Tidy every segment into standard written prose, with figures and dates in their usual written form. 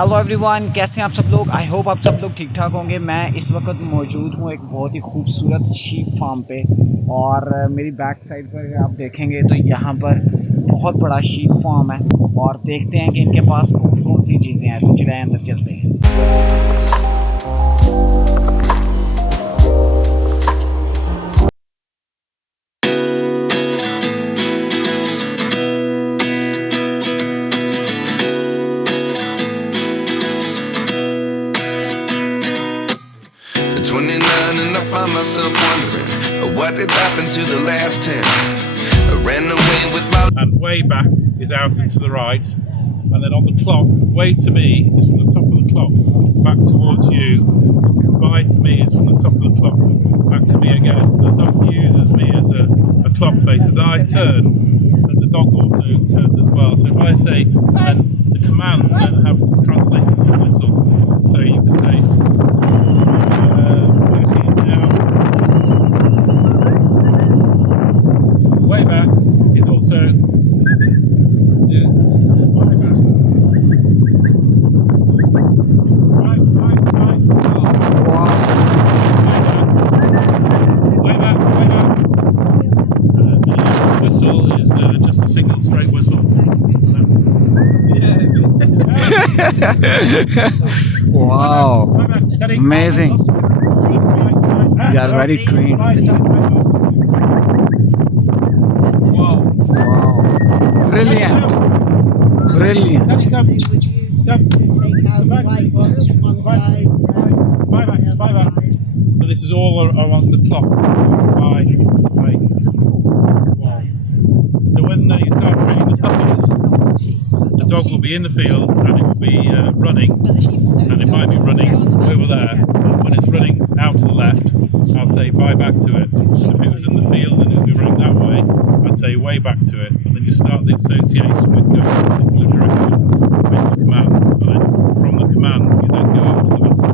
Hello everyone, कैसे हैं आप सब लोग। आई होप आप सब लोग ठीक ठाक होंगे। मैं इस वक्त मौजूद हूँ एक बहुत ही खूबसूरत शीप फार्म पे और मेरी बैक साइड पर आप देखेंगे तो यहाँ पर बहुत बड़ा शीप फार्म है और देखते हैं कि इनके पास कौन कौन सी चीज़ें हैं। तो चलिए अंदर चलते हैं। Find myself wondering what did happen to the last 10. I ran away with my and way back is out and to the right, and then on the clock, way to me is from the top of the clock back towards you, goodbye to me is from the top of the clock back to me again. So the dog uses me as a clock face, so that I turn and the dog also turns as well. So if I say, then the commands then have translated to whistle, so you can say way back is also way back. Right. Wow. Way back. Whistle is just a single straight whistle. Wow, amazing. They are very trained. Wow, brilliant. But this is all around the clock. Bye. Wow. So when you start training the puppies, the dog will be in the field and it will be running, and it might be running over there. And when it's running out to the left, I'll say bye back to it. So if it was in the field and it would be running that way, I'd say way back to it. And then you start the association with going in a particular direction with the command. And then from the command, you then go over to the whistle.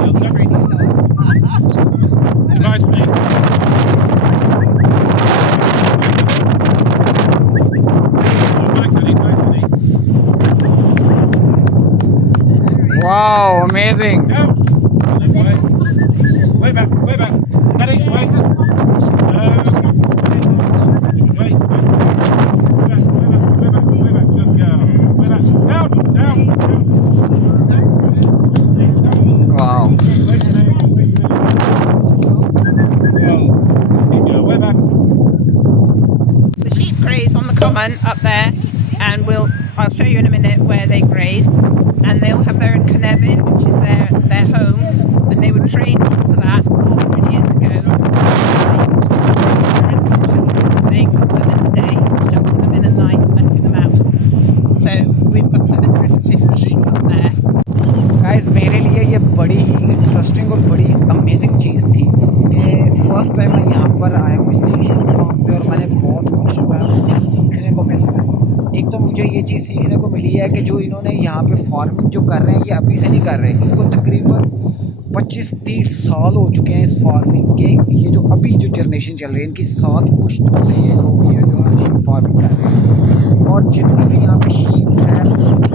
Two different commands. Wow, amazing. Way back. Heading, wait. Wait. Way back. Good girl. Way back. Down. Wow. Way back. The sheep graze on the common up there, and I'll show you in a minute where they graze, and they'll have their Kehoe, which is their home, and they were trained to that 400 years ago. Parents and children staying with them in the day, shutting them in at night, and letting them out. So we've got 750 sheep up there. Guys, मेरे लिए ये बड़ी ही interesting और बड़ी amazing चीज़ थी कि first time मैं यहाँ पर आया हूँ इस शीप फार्म पे और मैंने बहुत कुछ जो है मुझे सीखने को मिल रहा है। एक तो मुझे ये चीज़ सीखने को मिली है कि जो इन्होंने यहाँ पे फार्मिंग जो कर रहे हैं ये अभी से नहीं कर रहे हैं। इनको तकरीबन 25-30 साल हो चुके हैं इस फार्मिंग के। ये जो अभी जो जनरेशन चल रही है इनकी 7 पुश्तों से ये लोग ये जो है शीप फार्मिंग कर रहे हैं। और जितनी भी यहाँ पे शीप है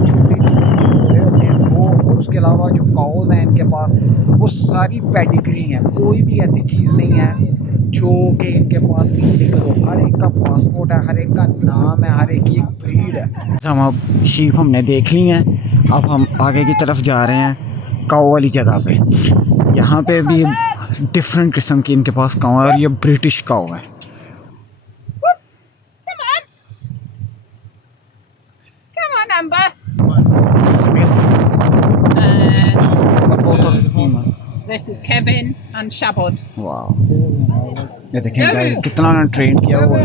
छोटे बड़े होते हैं वो, और उसके अलावा जो काउज हैं इनके पास वो सारी पेडिग्री हैं। कोई भी ऐसी चीज़ नहीं है जो कि इनके पास इलीगल हो। हर एक का पासपोर्ट है, हर एक का नाम है, हर एक की एक ब्रीड है। हम अब शीप हमने देख ली हैं, अब हम आगे की तरफ जा रहे हैं काऊ वाली जगह पे। यहाँ पे भी डिफरेंट किस्म की इनके पास काऊ है और ये ब्रिटिश काऊ है। Come on, Amber. both are female. This is Kevin and Shabod. Wow. ये देखें गाइस कितना उन्होंने ट्रेन किया हुआ है।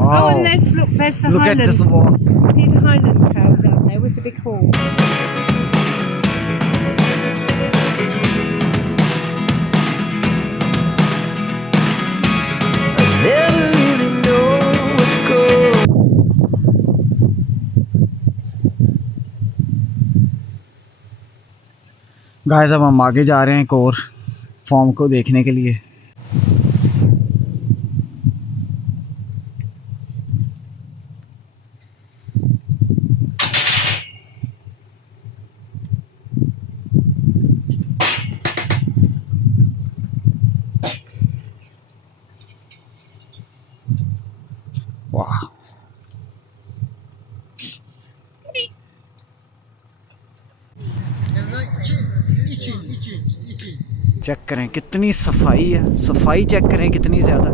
Wow. Oh, and there's the Look at Highland. this walk. See the Highland cow down there. it was a big hall. Never really know what's going. Guys अब हम आगे जा रहे हैं एक और फॉर्म को देखने के लिए। वाह, चेक करें कितनी सफाई है, सफाई चेक करें कितनी ज़्यादा।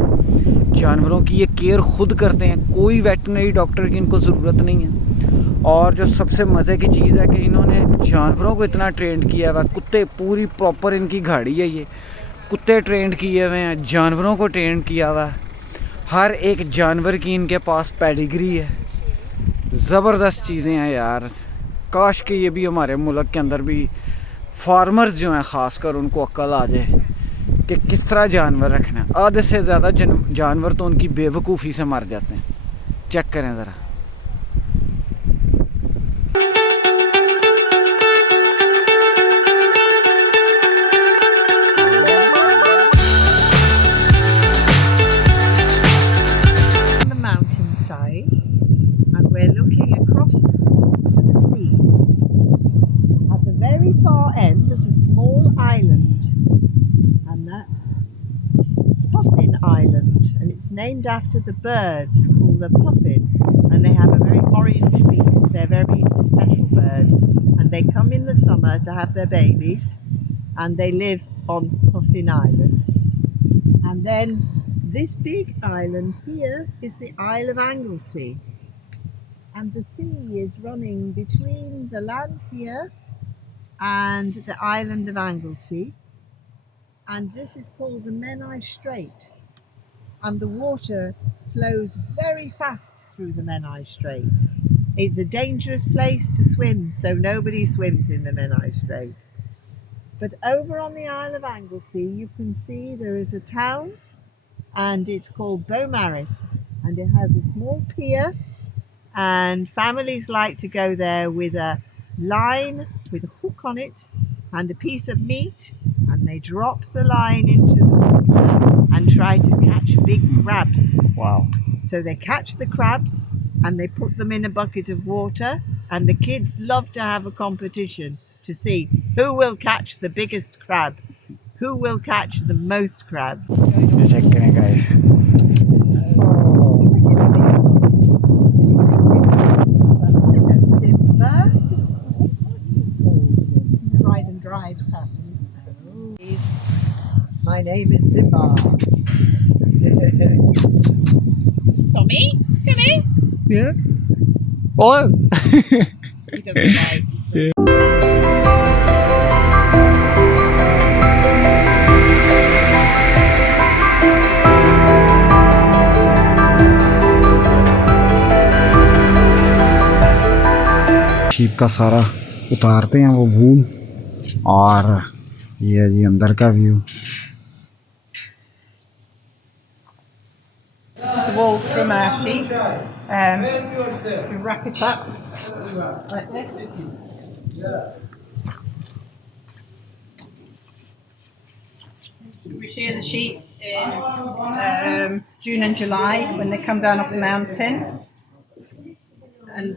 जानवरों की ये केयर खुद करते हैं, कोई वेटनरी डॉक्टर की इनको ज़रूरत नहीं है। और जो सबसे मज़े की चीज़ है कि इन्होंने जानवरों को इतना ट्रेंड किया हुआ है। कुत्ते पूरी प्रॉपर इनकी गाड़ी है, ये कुत्ते ट्रेंड किए हुए हैं, जानवरों को ट्रेंड किया हुआ है। हर एक जानवर की इनके पास पेडिग्री है। ज़बरदस्त चीज़ें हैं यार। काश कि ये भी हमारे मुल्क के अंदर भी फार्मर्स जो हैं ख़ासकर उनको अक्ल आ जाए कि किस तरह जानवर रखना है। आधे से ज़्यादा जानवर तो उनकी बेवकूफ़ी से मर जाते हैं। चेक करें ज़रा। The mountainside, and we're looking across to the sea. At the very far end there's a small island, and that's Puffin Island, and it's named after the birds called the puffin, and they have a very orange beak. They're very special birds, and they come in the summer to have their babies, and they live on Puffin Island. And then this big island here is the Isle of Anglesey, and the sea is running between the land here and the island of Anglesey, and this is called the Menai Strait, and the water flows very fast through the Menai Strait. It's a dangerous place to swim, so nobody swims in the Menai Strait. But over on the Isle of Anglesey you can see there is a town, and it's called Beaumaris, and it has a small pier, and families like to go there with a line with a hook on it and a piece of meat, and they drop the line into the water and try to catch big crabs. Wow. So they catch the crabs and they put them in a bucket of water, and the kids love to have a competition to see who will catch the biggest crab, who will catch the most crabs. Check करें guys. Simba. Ride and drive pattern. My name is Simba. Tommy, come here. Yeah. Oh. He doesn't ride. Sheep का सारा उतारते हैं वो वूल, और ये है जी अंदर का view. The wool from our sheep. We wrap it up like this. We shear the sheep in June and July when they come down off the mountain, and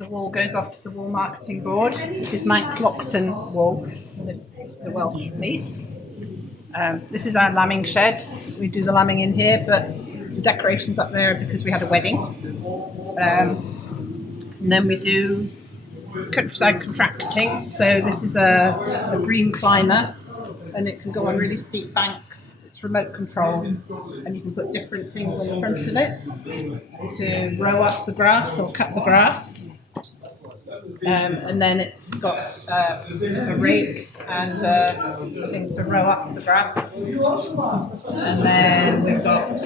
the wool goes off to the wool marketing board, which is Manx Lockton wool. This is the Welsh piece. This is our lambing shed. We do the lambing in here, but the decorations up there are because we had a wedding. And then we do countryside contracting. So this is a green climber, and it can go on really steep banks. It's remote controlled, and you can put different things on the front of it to row up the grass or cut the grass. and then it's got a rake and a thing to row up the grass. And then we've got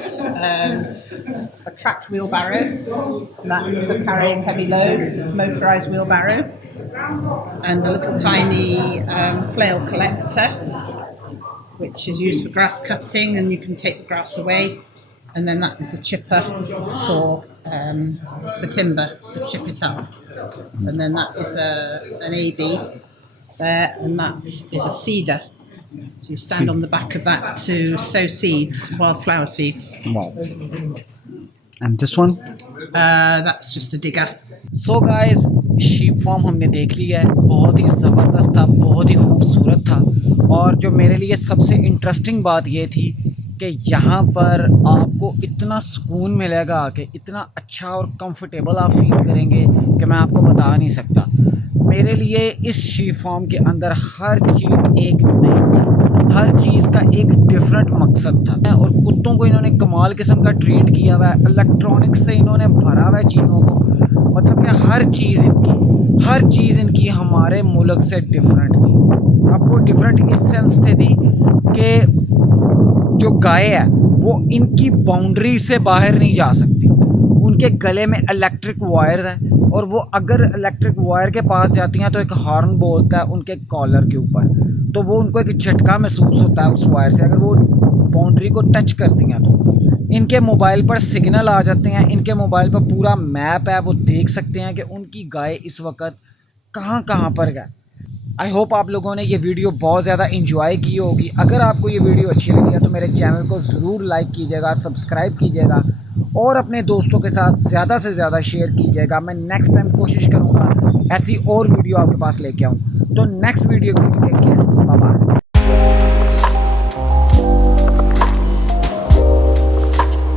a tracked wheelbarrow, that's for carrying heavy loads. It's motorised wheelbarrow, and a little tiny flail collector, which is used for grass cutting, and you can take the grass away. And then that is a chipper for timber to chip it up. And then that is an AV there, and that is a seeder. So you stand on the back of that to sow seeds, wildflower seeds. Wow. And this one? That's just a digger. So guys sheep farm हमने देख लिया है, बहुत ही ज़बरदस्त था, बहुत ही खूबसूरत था। और जो मेरे लिए सबसे इंटरेस्टिंग बात ये थी कि यहाँ पर आपको इतना सुकून मिलेगा कि इतना अच्छा और कंफर्टेबल आप फील करेंगे कि मैं आपको बता नहीं सकता। मेरे लिए इस शीप फार्म के अंदर हर चीज़ एक नई थी, हर चीज़ का एक डिफरेंट मकसद था। और कुत्तों को इन्होंने कमाल किस्म का ट्रीट किया हुआ है, इलेक्ट्रॉनिक्स से इन्होंने भरा हुआ है चीज़ों को, मतलब कि हर चीज़ इनकी हमारे मुल्क से डिफरेंट थी। अब वो डिफरेंट इस सेंस से थी कि जो गाय है वो इनकी बाउंड्री से बाहर नहीं जा सकती। उनके गले में इलेक्ट्रिक वायर्स हैं, और वो अगर इलेक्ट्रिक वायर के पास जाती हैं तो एक हॉर्न बोलता है उनके कॉलर के ऊपर, तो वो उनको एक झटका महसूस होता है उस वायर से। अगर वो बाउंड्री को टच करती हैं तो इनके मोबाइल पर सिग्नल आ जाते हैं, इनके मोबाइल पर पूरा मैप है, वो देख सकते हैं कि उनकी गाय इस वक्त कहाँ पर है। आई होप आप लोगों ने ये वीडियो बहुत ज़्यादा इंजॉय की होगी। अगर आपको ये वीडियो अच्छी लगी है तो मेरे चैनल को ज़रूर लाइक कीजिएगा, सब्सक्राइब कीजिएगा और अपने दोस्तों के साथ ज़्यादा से ज़्यादा शेयर कीजिएगा। मैं नेक्स्ट टाइम कोशिश करूँगा ऐसी और वीडियो आपके पास लेके आऊँ। तो नेक्स्ट वीडियो को लेके